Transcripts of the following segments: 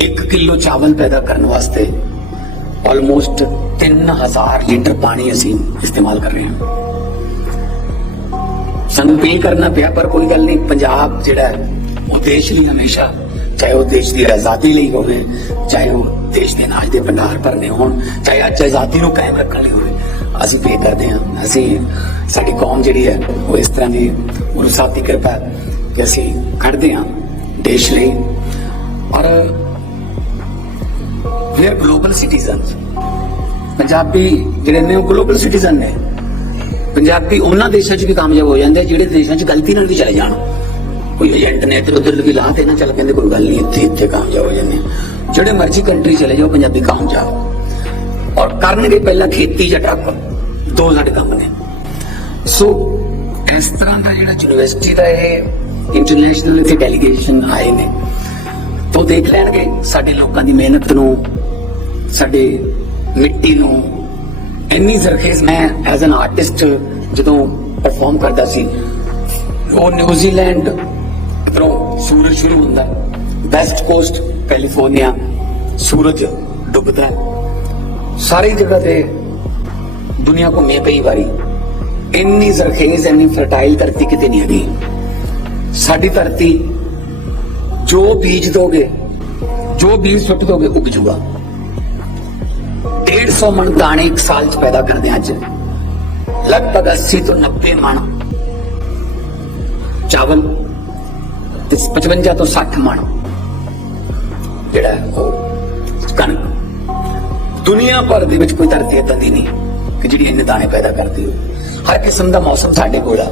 1 kilo ਚਾਵਲ ਪੈਦਾ ਕਰਨ ਵਾਸਤੇ ਆਲਮੋਸਟ 3000 ਲੀਟਰ ਪਾਣੀ ਅਸੀਂ ਇਸਤੇਮਾਲ ਕਰ ਰਹੇ ਹਾਂ। ਸਾਨੂੰ ਪੇ ਕਰਨਾ ਪਿਆ, ਪਰ ਕੋਈ ਗੱਲ ਨਹੀਂ, ਪੰਜਾਬ ਜਿਹੜਾ ਹੈ, ਉਹ ਦੇਸ਼ ਲਈ ਹਮੇਸ਼ਾ, ਚਾਹੇ ਉਹ ਦੇਸ਼ ਦੀ ਆਜ਼ਾਦੀ ਲਈ ਹੋਵੇ, ਚਾਹੇ ਉਹ ਦੇਸ਼ ਦੇ ਅਨਾਜ ਦੇ ਭੰਡਾਰ ਭਰਨੇ ਹੋਣ, ਚਾਹੇ ਅੱਜ ਆਜ਼ਾਦੀ ਨੂੰ ਕਾਇਮ ਰੱਖਣ ਲਈ ਹੋਵੇ, ਅਸੀਂ ਪੇ ਕਰਦੇ ਹਾਂ। ਅਸੀਂ, ਸਾਡੀ ਕੌਮ ਜਿਹੜੀ ਹੈ, ਉਹ ਇਸ ਤਰ੍ਹਾਂ ਦੀ ਗੁਰੂ ਸਾਹਿਬ ਦੀ ਕਿਰਪਾ ਕਿ ਅਸੀਂ ਕੱਢਦੇ ਹਾਂ ਦੇਸ਼ ਲਈ। ਔਰ we are global citizens Punjabi ਜਿਹੜੇ ਨੇ ਉਹ ਗਲੋਬਲ ਸਿਟੀਜ਼ਨ ਨੇ। ਪੰਜਾਬੀ ਉਹਨਾਂ ਦੇਸ਼ਾਂ 'ਚ ਵੀ ਕਾਮਯਾਬ ਹੋ ਜਾਂਦੇ ਜਿਹੜੇ ਦੇਸ਼ਾਂ 'ਚ ਗਲਤੀ ਨਾਲ ਵੀ ਚਲੇ ਜਾਣ। ਕੋਈ ਏਜੰਟ ਨੇ ਇੱਧਰ ਉੱਧਰ ਵੀ ਲਾ ਤੇ ਨਾ ਚੱਲ ਕਹਿੰਦੇ ਕੋਈ ਗੱਲ ਨਹੀਂ, ਇੱਥੇ ਇੱਥੇ ਕਾਮਯਾਬ ਹੋ ਜਾਂਦੇ ਜਿਹੜੇ ਮਰਜ਼ੀ ਕੰਟਰੀ ਚਲੇ ਜਾਓ, ਪੰਜਾਬੀ ਕਾਮਯਾਬ। ਔਰ ਕਰਨਗੇ ਪਹਿਲਾਂ ਖੇਤੀ ਜਾਂ ਟੱਪ ਦੋ ਸਾਡੇ ਕੰਮ ਨੇ। ਸੋ ਇਸ ਤਰ੍ਹਾਂ ਦਾ ਜਿਹੜਾ ਯੂਨੀਵਰਸਿਟੀ ਦਾ ਇਹ ਇੰਟਰਨੈਸ਼ਨਲ ਇੱਥੇ ਡੈਲੀਗੇਸ਼ਨ ਆਏ ਨੇ, ਤੋਂ ਦੇਖ ਲੈਣਗੇ ਸਾਡੇ ਲੋਕਾਂ ਦੀ ਮਿਹਨਤ ਨੂੰ ਸਾਡੇ ਮਿੱਟੀ ਨੂੰ ਇੰਨੀ ਜ਼ਰਖੇਜ਼ ਮੈਂ ਐਜ਼ ਐਨ ਆਰਟਿਸਟ ਜਦੋਂ ਪਰਫਾਰਮ ਕਰਦਾ ਸੀ, ਉਹ ਨਿਊਜ਼ੀਲੈਂਡ ਤੋਂ ਸੂਰਜ ਸ਼ੁਰੂ ਹੁੰਦਾ ਵੈਸਟ ਕੋਸਟ ਕੈਲੀਫੋਰਨੀਆ ਸੂਰਜ ਡੁੱਬਦਾ ਸਾਰੀ ਜਗ੍ਹਾ ਤੇ ਦੁਨੀਆ ਘੁੰਮੀ ਕਈ ਵਾਰੀ। ਇੰਨੀ ਜ਼ਰਖੇਜ਼, ਇੰਨੀ ਫਰਟਾਈਲ ਧਰਤੀ ਕਿਤੇ ਨਹੀਂ ਹੈਗੀ। ਸਾਡੀ ਧਰਤੀ ਜੋ ਬੀਜ ਦੋਗੇ, ਜੋ ਬੀਜ ਸੁੱਟ ਦੋਗੇ, ਉੱਗ ਜੂਗਾ। 150 ਮਣ ਦਾਣੇ ਇੱਕ ਸਾਲ ਚ ਪੈਦਾ ਕਰਦੇ ਹਾਂ ਅੱਜ। ਲਗਭਗ 80 ਤੋਂ 90 ਮਣ। ਚਾਵਲ ਤੇ 55 ਤੋਂ 60 ਮਣ। ਜਿਹੜਾ ਉਹ ਕਣਕ। ਦੁਨੀਆ ਭਰ ਦੇ ਵਿੱਚ ਕੋਈ ਧਰਤੀ ਏਦਾਂ ਦੀ ਨਹੀਂ ਕਿ ਜਿਹੜੀ ਇੰਨੇ ਦਾਣੇ ਪੈਦਾ ਕਰਦੀ ਹੋ ਹਰ ਕਿਸਮ ਦਾ ਮੌਸਮ ਸਾਡੇ ਕੋਲ ਆ।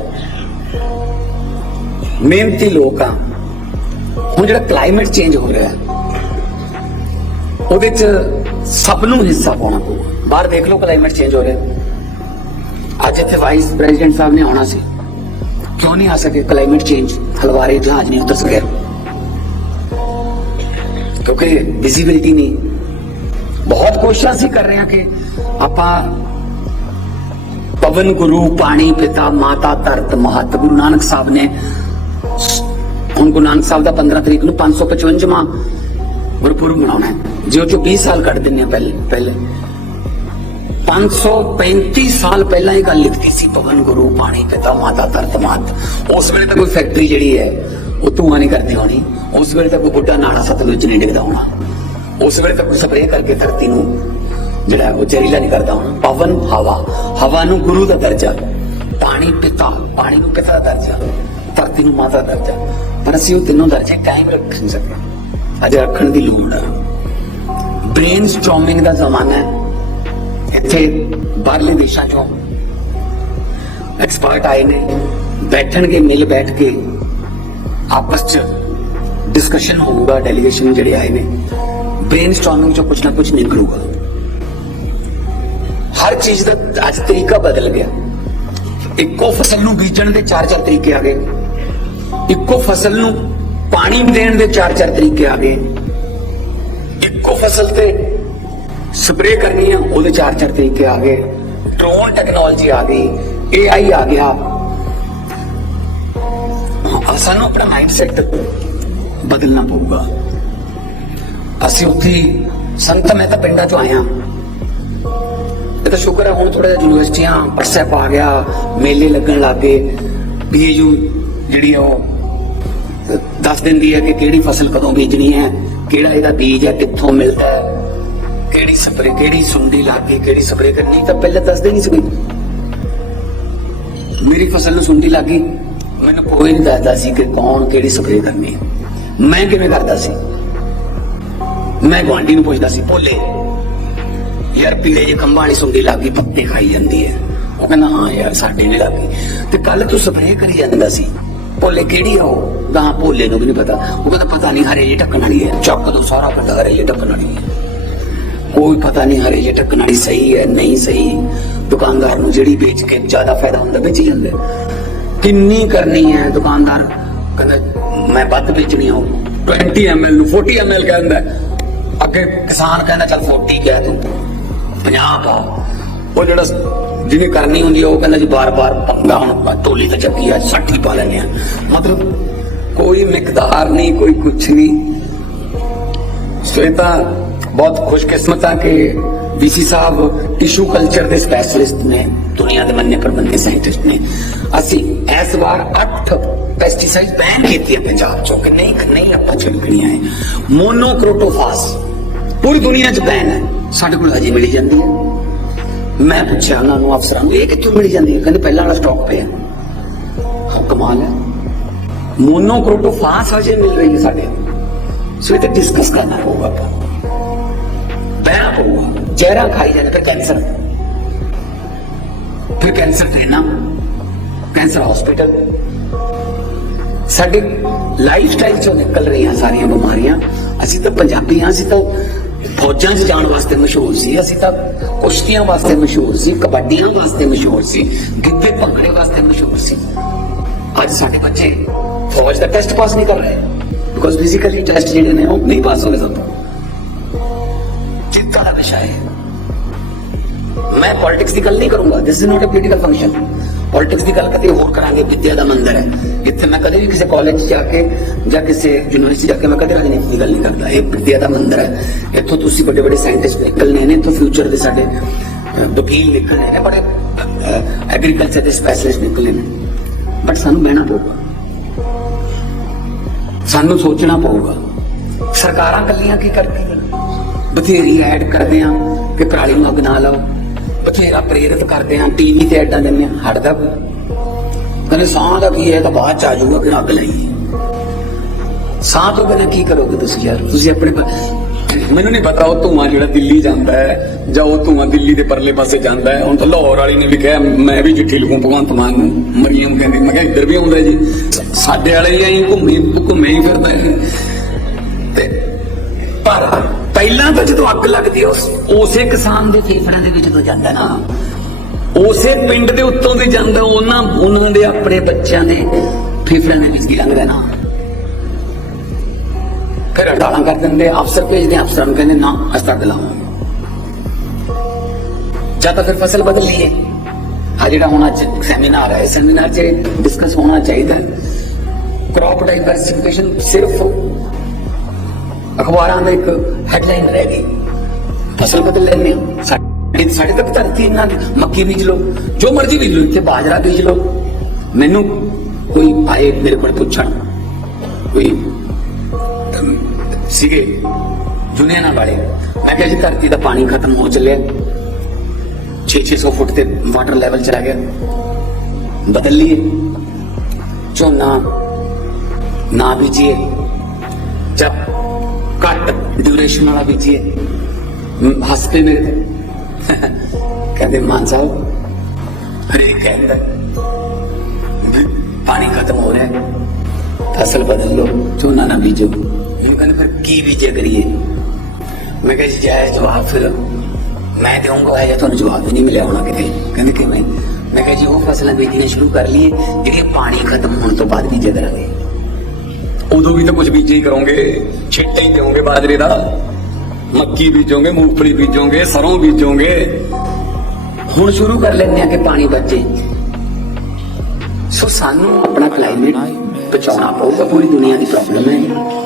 ਮਿਹਨਤੀ ਲੋਕ ਆ। ਹੁਣ ਜਿਹੜਾ ਕਲਾਈਮੇਟ ਚੇਂਜ ਹੋ ਰਿਹਾ ਉਹਦੇ ਚ ਸਭ ਨੂੰ ਹਿੱਸਾ ਪਾਉਣਾ ਪਊਗਾ ਬਾਹਰ ਦੇਖ ਲਓ ਕਲਾਈਮੇਟ ਚੇਂਜ ਹੋ ਰਿਹਾ ਅੱਜ ਇੱਥੇ ਵਾਈਸ ਪ੍ਰੈਜ਼ੀਡੈਂਟ ਸਾਹਿਬ ਨੇ ਆਉਣਾ ਸੀ ਕਿਉਂ ਨਹੀਂ ਆ ਸਕੇ ਕਲਾਈਮੇਟ ਚੇਂਜ ਹਲਵਾਰੇ ਜਹਾਜ਼ ਨਹੀਂ ਉਤਰ ਸਕਿਆ ਕਿਉਂਕਿ ਵਿਜ਼ਿਬਿਲਟੀ ਨਹੀਂ ਬਹੁਤ ਕੋਸ਼ਿਸ਼ਾਂ ਅਸੀਂ ਕਰ ਰਹੇ ਹਾਂ ਕਿ ਆਪਾਂ ਪਵਨ ਗੁਰੂ ਪਾਣੀ ਪਿਤਾ ਮਾਤਾ ਧਰਤ ਮਹਤ ਗੁਰੂ ਨਾਨਕ ਸਾਹਿਬ ਨੇ ਹੁਣ ਗੁਰੂ ਨਾਨਕ ਸਾਹਿਬ ਦਾ 15 ਤਰੀਕ ਨੂੰ 555ਵਾਂ ਗੁਰਪੁਰਬ ਮਨਾਉਣਾ ਹੈ। ਜੇ ਉਹ ਚੋਂ 20 ਸਾਲ ਕੱਢ ਦਿੰਨੇ ਆ ਪਹਿਲੇ ਪਹਿਲੇ। 535 ਸਾਲ ਪਹਿਲਾਂ ਇਹ ਗੱਲ ਲਿਖਤੀ ਸੀ ਪਵਨ ਗੁਰੂ ਪਾਣੀ ਪਿਤਾ, ਮਾਤਾ, ਧਰਤ, ਮਾਤ। ਉਸ ਵੇਲੇ ਤਾਂ ਕੋਈ ਫੈਕਟਰੀ ਜਿਹੜੀ ਹੈ, ਉਹ ਧੂਆਂ ਨਹੀਂ ਕਰਦੀ ਹੋਣੀ। ਉਸ ਵੇਲੇ ਤਾਂ ਕੋਈ ਬੁੱਢਾ ਨਾਲਾ ਸਤਲੁਜ ਨਹੀਂ ਡਿੱਗਦਾ ਹੋਣਾ। ਉਸ ਵੇਲੇ ਤਾਂ ਕੋਈ ਸਪਰੇਅ ਕਰਕੇ ਧਰਤੀ ਨੂੰ ਜਿਹੜਾ ਉਹ ਜ਼ਹਿਰੀਲਾ ਨਹੀਂ ਕਰਦਾ ਹੋਣਾ। ਪਵਨ, ਹਵਾ। ਹਵਾ ਨੂੰ ਗੁਰੂ ਦਾ ਦਰਜਾ। ਪਾਣੀ ਪਿਤਾ ਪਾਣੀ ਨੂੰ ਪਿਤਾ ਦਾ ਦਰਜਾ। ਧਰਤੀ ਨੂੰ ਮਾਤਾ ਦਾ ਦਰਜਾ। ਪਰ ਅਸੀਂ ਉਹ ਤਿੰਨੋਂ ਦਰਜੇ ਕਾਇਮ ਰੱਖ ਨਹੀਂ ਸਕਦੇ। ਅਜੇ ਰੱਖਣ ਦੀ ਲੋੜ ਆ। ਬ੍ਰੇਨ ਸਟ੍ਰੋਮਿੰਗ ਦਾ ਜ਼ਮਾਨਾ ਹੈ। ਇੱਥੇ ਬਾਹਰਲੇ ਦੇਸ਼ਾਂ ਚੋਂ ਐਕਸਪਰਟ ਆਏ ਨੇ। ਬੈਠਣਗੇ, ਮਿਲ ਬੈਠ ਕੇ। ਆਪਸ ਚ ਡਿਸਕਸ਼ਨ ਹੋਊਗਾ ਡੈਲੀਗੇਸ਼ਨ ਜਿਹੜੇ ਆਏ ਨੇ। ਬ੍ਰੇਨ ਸਟ੍ਰੋਮਿੰਗ ਚੋਂ ਕੁਝ ਨਾ ਕੁਝ ਨਿਕਲੂਗਾ। ਹਰ ਚੀਜ਼ ਦਾ ਅੱਜ ਤਰੀਕਾ ਬਦਲ ਗਿਆ। ਇੱਕੋ ਫਸਲ ਨੂੰ ਬੀਜਣ ਦੇ ਚਾਰ ਚਾਰ ਤਰੀਕੇ ਆ ਗਏ ਇੱਕੋ ਫਸਲ ਨੂੰ ਪਾਣੀ ਦੇਣ ਦੇ ਚਾਰ ਚਾਰ ਤਰੀਕੇ ਆ ਗਏ। ਇੱਕੋ ਫਸਲ ਤੇ ਸਪਰੇਅ ਕਰਨੀ ਆ, ਉਹਦੇ ਚਾਰ ਚਾਰ ਤਰੀਕੇ ਆ ਗਏ। ਡਰੋਨ ਟੈਕਨੋਲੋਜੀ ਆ ਗਈ ਏਆਈ ਆ ਗਿਆ। ਸਾਨੂੰ ਆਪਣਾ ਮਾਈਂਡਸੈਟ ਬਦਲਣਾ ਪਊਗਾ। ਅਸੀਂ ਉੱਥੇ ਹੀ- ਸੰਤ, ਮੈਂ ਤਾਂ ਪਿੰਡਾਂ ਚੋਂ ਆਇਆ। ਇਹ ਤਾਂ ਸ਼ੁਕਰ ਹੈ ਹੁਣ ਥੋੜਾ ਜਿਹਾ ਯੂਨੀਵਰਸਿਟੀਆਂ WhatsApp ਆ ਗਿਆ, ਮੇਲੇ ਲੱਗਣ ਲੱਗ ਗਏ। ਪੀਏਯੂ ਜਿਹੜੀ ਆ ਉਹ ਦੱਸ ਦਿੰਦੀ ਹੈ ਕਿ ਕਿਹੜੀ ਫਸਲ ਕਦੋਂ ਬੀਜਣੀ ਹੈ, ਕਿਹੜਾ ਇਹਦਾ ਬੀਜ ਹੈ, ਕਿੱਥੋਂ ਮਿਲਦਾ ਹੈ, ਕਿਹੜੀ ਸਪਰੇ ਕਿਹੜੀ ਸੁੰਡੀ ਲੱਗੀ ਕਿਹੜੀ ਸਪਰੇ ਕਰਨੀ ਤਾਂ ਪਹਿਲਾਂ ਦੱਸਦੇ ਨਹੀਂ ਸੀ ਮੇਰੀ ਫਸਲ ਨੂੰ ਸੁੰਡੀ ਲੱਗੀ ਮੈਨੂੰ ਕੋਈ ਨਹੀਂ ਦੱਸਦਾ ਸੀ ਕਿ ਕੌਣ ਕਿਹੜੀ ਸਪਰੇ ਕਰਨੀ ਮੈਂ ਕਿਵੇਂ ਕਰਦਾ ਸੀ? ਮੈਂ ਗੁਆਂਢੀ ਨੂੰ ਪੁੱਛਦਾ ਸੀ, ਭੋਲੇ, ਯਾਰ ਪਿੱਲੇ ਜੇ ਖੰਭਾਂ ਵਾਲੀ ਸੁੰਡੀ ਲੱਗੀ ਪੱਤੇ ਖਾਈ ਜਾਂਦੀ ਹੈ। ਉਹ ਕਹਿੰਦਾ, ਹਾਂ ਯਾਰ, ਸਾਡੇ ਨੇ ਲੱਗੀ ਤੇ ਕੱਲ ਤੂੰ ਸਪਰੇਅ ਕਰੀ ਜਾਂਦਾ ਸੀ। ਭੋਲੇ ਕਿਹੜੀ ਆ ਗਾਂ ਭੋਲੇ ਨੂੰ ਵੀ ਨਹੀਂ ਪਤਾ। ਉਹ ਕਹਿੰਦਾ ਪਤਾ ਨਹੀਂ ਹਰੇ ਜੇ ਢੱਕਣ ਵਾਲੀ ਹੈ। ਚੱਕ ਦੋ ਸਾਰਾ ਪਿੰਡ ਹਰੇ ਜੇ ਢੱਕਣ ਵਾਲੀ ਹੈ। ਕੋਈ ਪਤਾ ਨਹੀਂ ਹਰੇ ਜੇ ਢੱਕਣ ਵਾਲੀ ਸਹੀ ਹੈ, ਨਹੀਂ ਸਹੀ। ਦੁਕਾਨਦਾਰ ਨੂੰ ਜਿਹੜੀ ਵੇਚ ਕੇ ਜ਼ਿਆਦਾ ਫਾਇਦਾ ਹੁੰਦਾ, ਵੇਚੀ ਜਾਂਦੇ। ਕਿੰਨੀ ਕਰਨੀ ਹੈ ਦੁਕਾਨਦਾਰ? ਕਹਿੰਦਾ, ਮੈਂ ਵੱਧ ਵੇਚਣੀ ਆ ਉਹ। 20 ml ਨੂੰ 40 ml ਕਹਿੰਦਾ ਅੱਗੇ ਕਿਸਾਨ ਕਹਿੰਦਾ, ਚੱਲ 40 ਕਹਿ ਤੂੰ। 50 ਪਾ। ਉਹ ਜਿਹੜਾ ਜਿਹਨੇ ਕਰਨੀ ਹੁੰਦੀ ਆ ਉਹ ਕਹਿੰਦਾ ਜੀ ਬਾਰ-ਬਾਰ ਪੰਗਾ ਹੁਣ ਤੋਲੀ ਤਾਂ ਚੱਕੀ ਆ 60 ਪਾ ਲੈਣੇ ਆ ਮਤਲਬ ਕੋਈ ਮਿਕਦਾਰ ਨਹੀਂ ਕੋਈ ਕੁਛ ਨਹੀਂ ਸੋ ਇਹ ਤਾਂ ਬਹੁਤ ਖੁਸ਼ਕਿਸਮਤ ਆ ਕਿ ਵੀਸੀ ਸਾਹਿਬ ਟਿਸ਼ੂ ਕਲਚਰ ਦੇ ਸਪੈਸ਼ਲਿਸਟ ਨੇ ਦੁਨੀਆ ਦੇ ਮੰਨੇ ਪ੍ਰਬੰਧੇ ਸਾਇੰਟਿਸਟ ਨੇ ਅਸੀਂ ਇਸ ਵਾਰ 8 ਪੈਸਟੀਸਾਈਡ ਬੈਨ ਕੀਤੇ ਆ ਪੰਜਾਬ ਚੋਂ ਕਿ ਨਹੀਂ ਨਹੀਂ ਆਪਾਂ ਚੱਲਣੀਆਂ ਹੈ ਮੋਨੋਕ੍ਰੋਟੋਫਾਸ ਪੂਰੀ ਦੁਨੀਆ 'ਚ ਬੈਨ ਹੈ ਸਾਡੇ ਕੋਲ ਅਜੇ ਮਿਲੀ ਜਾਂਦੀ ਹੈ ਮੈਂ ਪੁੱਛਿਆ ਉਹਨਾਂ ਨੂੰ ਅਫਸਰਾਂ ਨੂੰ, ਇਹ ਕਿੱਥੋਂ ਮਿਲੀ ਜਾਂਦੀ ਹੈ? ਕਹਿੰਦੇ ਪਹਿਲਾਂ ਵਾਲਾ ਸਟਾਕ ਪਿਆ। ਕਮਾਲ ਹੈ। ਮੋਨੋਕ੍ਰੋਟੋਫਾਸ ਅਜੇ ਮਿਲ ਰਹੀ ਹੈ ਸਾਡੇ ਸੋ ਇਹ ਤੇ ਡਿਸਕਸ ਕਰਨਾ ਹੋਊਗਾ ਆਪਾਂ। ਬੈਣਾ ਪਊਗਾ। ਜ਼ਹਿਰਾਂ ਖਾਈ ਜਾਂਦੇ, ਫਿਰ ਕੈਂਸਰ ਫਿਰ ਕੈਂਸਰ ਟ੍ਰੇਨਾਂ ਕੈਂਸਰ ਹਸਪੀਟਲ ਸਾਡੇ ਲਾਈਫ ਸਟਾਈਲ ਚੋਂ ਨਿਕਲ ਰਹੀਆਂ ਸਾਰੀਆਂ ਬਿਮਾਰੀਆਂ। ਅਸੀਂ ਤਾਂ ਪੰਜਾਬੀ ਹਾਂ, ਅਸੀਂ ਤਾਂ ਫੌਜਾਂ 'ਚ ਜਾਣ ਵਾਸਤੇ ਮਸ਼ਹੂਰ ਸੀ। ਅਸੀਂ ਤਾਂ ਕੁਸ਼ਤੀਆਂ ਵਾਸਤੇ ਮਸ਼ਹੂਰ ਸੀ, ਕਬੱਡੀਆਂ ਵਾਸਤੇ ਮਸ਼ਹੂਰ ਸੀ, ਗਿੱਧੇ ਭੰਗੜੇ ਵਾਸਤੇ ਮਸ਼ਹੂਰ ਸੀ। ਅੱਜ ਸਾਡੇ ਬੱਚੇ ਫੌਜ ਦਾ ਟੈਸਟ ਪਾਸ ਨਹੀਂ ਕਰ ਰਹੇ। ਬਿਕੋਜ਼ ਫਿਜ਼ੀਕਲੀ ਟੈਸਟ ਜਿਹੜੇ ਨੇ, ਉਹ ਨਹੀਂ ਪਾਸ ਹੋ ਰਹੇ ਸਭ ਚਿੰਤਾ ਦਾ ਵਿਸ਼ਾ ਹੈ। ਮੈਂ ਪੋਲਿਟਿਕਸ ਦੀ ਗੱਲ ਨਹੀਂ ਕਰੂੰਗਾ। This is not a political function politics ਦੀ ਗੱਲ ਕਦੇ ਹੋਰ ਕਰਾਂਗੇ, ਵਿਦਿਆ ਦਾ ਮੰਦਰ ਹੈ। ਇੱਥੇ ਮੈਂ ਕਦੇ ਵੀ ਕਿਸੇ ਕਾਲਜ ਜਾ ਕੇ ਜਾਂ ਕਿਸੇ ਯੂਨੀਵਰਸਿਟੀ ਜਾ ਕੇ ਮੈਂ ਕਦੇ ਰਾਜਨੀਤੀ ਦੀ ਗੱਲ ਨਹੀਂ ਕਰਦਾ। ਇਹ ਵਿਦਿਆ ਦਾ ਮੰਦਰ ਹੈ। ਇੱਥੋਂ ਤੁਸੀਂ ਵੱਡੇ ਵੱਡੇ ਸਾਇੰਟਿਸਟ ਨਿਕਲਣੇ ਨੇ ਇੱਥੋਂ ਫਿਊਚਰ ਦੇ ਸਾਡੇ ਵਕੀਲ ਨਿਕਲਣੇ ਨੇ ਬੜੇ ਐਗਰੀਕਲਚਰ ਦੇ ਸਪੈਸ਼ਲਿਸਟ ਨਿਕਲਣੇ ਨੇ ਬਟ ਸਾਨੂੰ ਬਹਿਣਾ ਪਊਗਾ। ਸਾਨੂੰ ਸੋਚਣਾ ਪਊਗਾ। ਸਰਕਾਰਾਂ ਕੱਲੀਆਂ ਕੀ ਕਰਦੀਆਂ? ਬਥੇਰੀ ਐਡ ਕਰਦੇ ਆ ਕਿ ਪਰਾਲੀ ਨੂੰ ਅੱਗ ਨਾ ਲਾਓ। ਬਥੇਰਾ ਪ੍ਰੇਰਿਤ ਕਰਦੇ ਆ ਟੀਵੀ ਤੇ ਐਡਾਂ ਦਿੰਦੇ ਆ ਹਟਦਾ ਕਹਿੰਦੇ ਸਾਹ ਦਾ ਕੀ ਹੈ? ਤਾਂ ਬਾਅਦ ਚ ਆ ਜਾਊਗਾ ਕਿ ਅੱਗ ਲਈ ਸਾਹ ਤੋਂ ਬਿਨਾਂ ਕੀ ਕਰੋਗੇ ਤੁਸੀਂ ਯਾਰ? ਤੁਸੀਂ ਆਪਣੇ ਮੈਨੂੰ ਨਹੀਂ ਪਤਾ ਉਹ ਧੂਆਂ ਜਿਹੜਾ ਦਿੱਲੀ ਜਾਂਦਾ ਹੈ, ਜਾਂ ਉਹ ਧੂਆਂ ਦਿੱਲੀ ਦੇ ਪਰਲੇ ਪਾਸੇ ਜਾਂਦਾ ਹੈ। ਹੁਣ ਤਾਂ ਲਾਹੌਰ ਵਾਲੀ ਨੇ ਵੀ ਕਿਹਾ, ਮੈਂ ਵੀ ਚਿੱਠੀ ਲਿਖੂੰ, ਭਗਵੰਤ ਮਾਨ ਨੂੰ, ਮਰੀਮ ਕਹਿੰਦੀ। ਮੈਂ ਕਿਹਾ, ਇੱਧਰ ਵੀ ਆਉਂਦਾ ਜੀ। ਸਾਡੇ ਵਾਲੇ ਹੀ ਐਂ ਘੁੰਮੀ, ਘੁੰਮੇ ਹੀ ਫਿਰਦਾ ਤੇ ਪਰ ਪਹਿਲਾਂ ਤਾਂ ਜਦੋਂ ਅੱਗ ਲੱਗਦੀ ਉਸ ਉਸੇ ਕਿਸਾਨ ਦੇ ਫੇਫੜਿਆਂ ਦੇ ਵਿੱਚ ਤੋਂ ਜਾਂਦਾ ਨਾ। ਉਸੇ ਪਿੰਡ ਦੇ ਉੱਤੋਂ ਦੀ ਜਾਂਦਾ, ਉਹਨਾਂ ਉਹਨਾਂ ਦੇ ਆਪਣੇ ਬੱਚਿਆਂ ਦੇ ਫੇਫੜਿਆਂ ਦੇ ਵਿੱਚ ਕੀ ਲੰਘਦਾ ਨਾ। ਫਿਰ ਹੜਤਾਲਾਂ ਕਰ ਦਿੰਦੇ, ਅਫਸਰ ਭੇਜਦੇ, ਅਫਸਰਾਂ ਨੂੰ ਕਹਿੰਦੇ, ਨਾ, ਅਸੀਂ ਤਾਂ ਜਾਂ ਤਾਂ ਫਿਰ ਫਸਲ ਬਦਲ ਲਈਏ। ਆ ਜਿਹੜਾ ਹੁਣ ਅੱਜ ਸੈਮੀਨਾਰ ਹੈ, ਸੈਮੀਨਾਰ 'ਚ ਡਿਸਕਸ ਹੋਣਾ ਚਾਹੀਦਾ। ਕ੍ਰੌਪ ਡਾਈਵਰਸਿਫਿਕੇਸ਼ਨ ਸਿਰਫ ਅਖਬਾਰਾਂ ਦਾ ਇੱਕ ਹੈਡਲਾਈਨ ਰਹਿ ਗਈ। ਫਸਲ ਬਦਲ ਲੈਂਦੇ ਆ ਸਾਡੇ ਸਾਡੇ ਤੱਕ ਧਰਤੀ ਨਾਲ ਮੱਕੀ ਬੀਜ ਲਓ, ਜੋ ਮਰਜ਼ੀ ਬੀਜ ਲਓ, ਇੱਥੇ ਬਾਜਰਾ ਬੀਜ ਲਓ। ਮੈਨੂੰ ਕੋਈ ਆਏ ਮੇਰੇ ਕੋਲ ਪੁੱਛਣ, ਕੋਈ ਸੀਗੇ ਦੁਨੀਆ ਵਾਲੇ, ਮੈਂ ਕਿਹਾ ਜੀ ਧਰਤੀ ਦਾ ਪਾਣੀ ਖਤਮ ਹੋ ਚੱਲਿਆ। 6-600 ਫੁੱਟ ਤੇ ਵਾਟਰ ਲੈਵਲ ਚਲਾ ਗਿਆ। ਬਦਲ ਲਈਏ। ਝੋਨਾ ਨਾ ਬੀਜੀਏ। ਜਬ ਘੱਟ ਡਿਊਰੇਸ਼ਨ ਵਾਲਾ ਬੀਜੀਏ ਮ- ਹੱਸ ਪਏ ਮੇਰੇ ਤੇ ਕਹਿੰਦੇ ਮਾਨ ਸਾਹਿਬ ਹਰੇਕ ਕਹਿੰਦਾ ਵੀ ਪਾਣੀ ਖਤਮ ਹੋ ਰਿਹਾ ਹੈ ਫਸਲ ਬਦਲ ਲਓ ਝੋਨਾ ਨਾ ਬੀਜੋ ਮੈਨੂੰ ਕਹਿੰਦੇ ਫਿਰ ਕੀ ਬੀਜੇ ਕਰੀਏ ਮੈਂ ਕਿਹਾ ਜੀ ਜਾਇਜ਼ ਜਵਾਬ ਫਿਰ ਮੈਂ ਦੇਵਾਂਗਾ ਹੈ ਜਾਂ ਤੁਹਾਨੂੰ ਜਵਾਬ ਹੀ ਨਹੀਂ ਮਿਲਿਆ ਹੋਣਾ ਕਿਤੇ ਕਹਿੰਦੇ ਕਿਵੇਂ ਮੈਂ ਕਿਹਾ ਜੀ ਉਹ ਫਸਲਾਂ ਬੀਜਣੀਆਂ ਸ਼ੁਰੂ ਕਰ ਲਈਏ ਜਿਹੜੀਆਂ ਪਾਣੀ ਖਤਮ ਉਦੋਂ ਵੀ ਤਾਂ ਕੁਝ ਬੀਜੇ ਹੀ ਕਰੋਗੇ। ਛਿੱਟੇ ਹੀ ਦਿਓਗੇ ਬਾਜਰੇ ਦਾ। ਮੱਕੀ ਬੀਜੋਗੇ, ਮੂੰਗਫਲੀ ਬੀਜੋਗੇ, ਸਰੋਂ ਬੀਜੋਗੇ। ਹੁਣ ਸ਼ੁਰੂ ਕਰ ਲੈਂਦੇ ਆ ਕਿ ਪਾਣੀ ਬਚੇ। ਸੋ ਸਾਨੂੰ ਆਪਣਾ ਕਲਾਈਮੇਟ ਬਚਾਉਣਾ ਪਊਗਾ, ਪੂਰੀ ਦੁਨੀਆ ਦੀ ਪ੍ਰੋਬਲਮ ਹੈ।